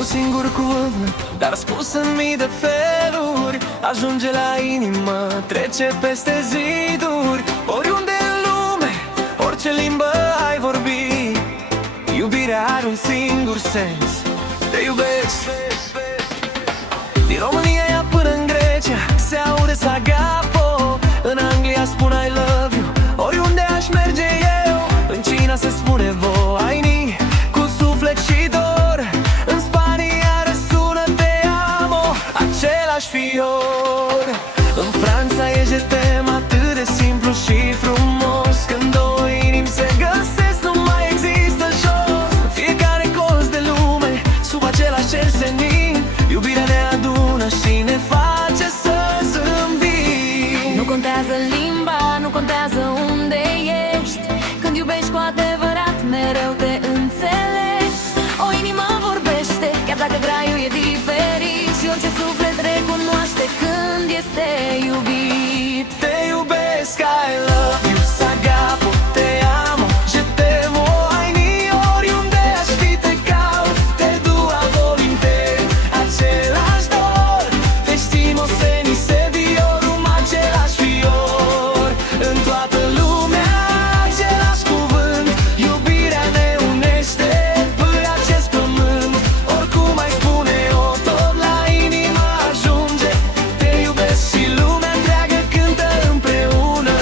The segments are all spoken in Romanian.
Un singur cuvânt, dar spus în mii de feluri, ajunge la inimă, trece peste ziduri. Oriunde în lume, orice limbă ai vorbi, iubirea are un singur sens: te iubesc. Din România ia până în Grecia se aude Sagapo. În Anglia spun I love you, oriunde aș merge eu. În China se spune voaini, cu suflet și dor. În Spania răsună te amo, același fior. În Franța e je t'aime, atât de simplu și frumos. Când două inimi se găsesc, nu mai există jos. În fiecare colț de lume, sub același cer senin, iubirea ne adună și ne face să zâmbim. Nu contează limba, nu contează unde ești. Când iubești cu adevărat, mereu te înțelegi. O inimă vorbește, chiar dacă graiul e diferit. Și orice suflet recunoaște când este iubit. Te iubesc, I love you, Sagapo, te amo, je t'aime, voaini. Oriunde aș fi te caut, te duc a volinte. Același dor, te stimo se ni se viorum, același fior. În toată lumea, același cuvânt, iubirea ne unește pe acest pământ. Oricum ai spune-o, tot la inimă ajunge. Te iubesc și lumea întreagă cântă împreună.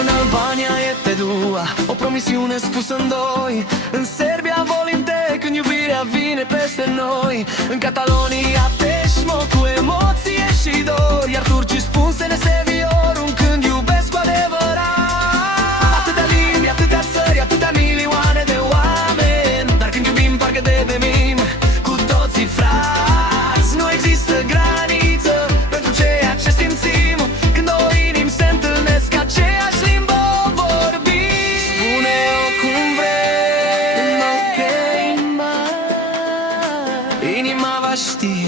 În Albania e te dua, o promisiune spusă în doi. În Serbia volinte, când iubirea vine peste noi. În Catalonia teșmo, cu emoție și dor. Iar turcii spun se ne se viorum, când iubesc cu adevărat. Atâtea limbi, atâtea țări, atâtea milioane de oameni, dar când iubim parcă devenim cu toții frați. Nu există graniță pentru ceea ce simțim. Când două inimi se întâlnesc, aceeași limbă vorbim. Spune-o cum vrei, în ochii măi, inima va ști.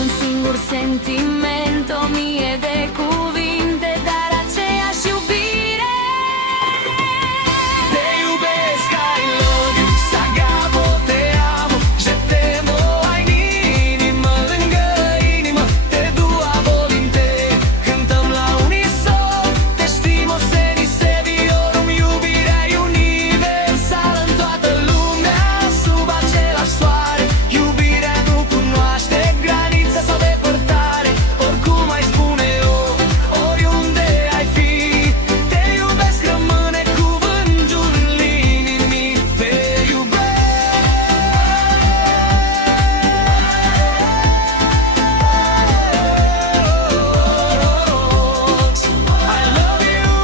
Un singur sentiment, o mie de cuvinte, dar aceeași iubire. Te iubesc, I love you, Sagapo, te amo, je t'aime, voaini. Inimă lângă inimă, te duc a volinte. Cântăm la unison, te stimo se ni se viorum. Iubirea e universală în toată lumea, sub același soare. Iubirea nu cunoaște graniță sau depărtare. Oricum ai spune-o, oriunde ai fi, te iubesc, rămâne cuvântul în inimii. Te iubesc, I love you,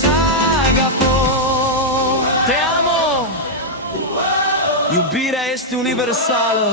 Sagapo, te amo. Iubirea este universală.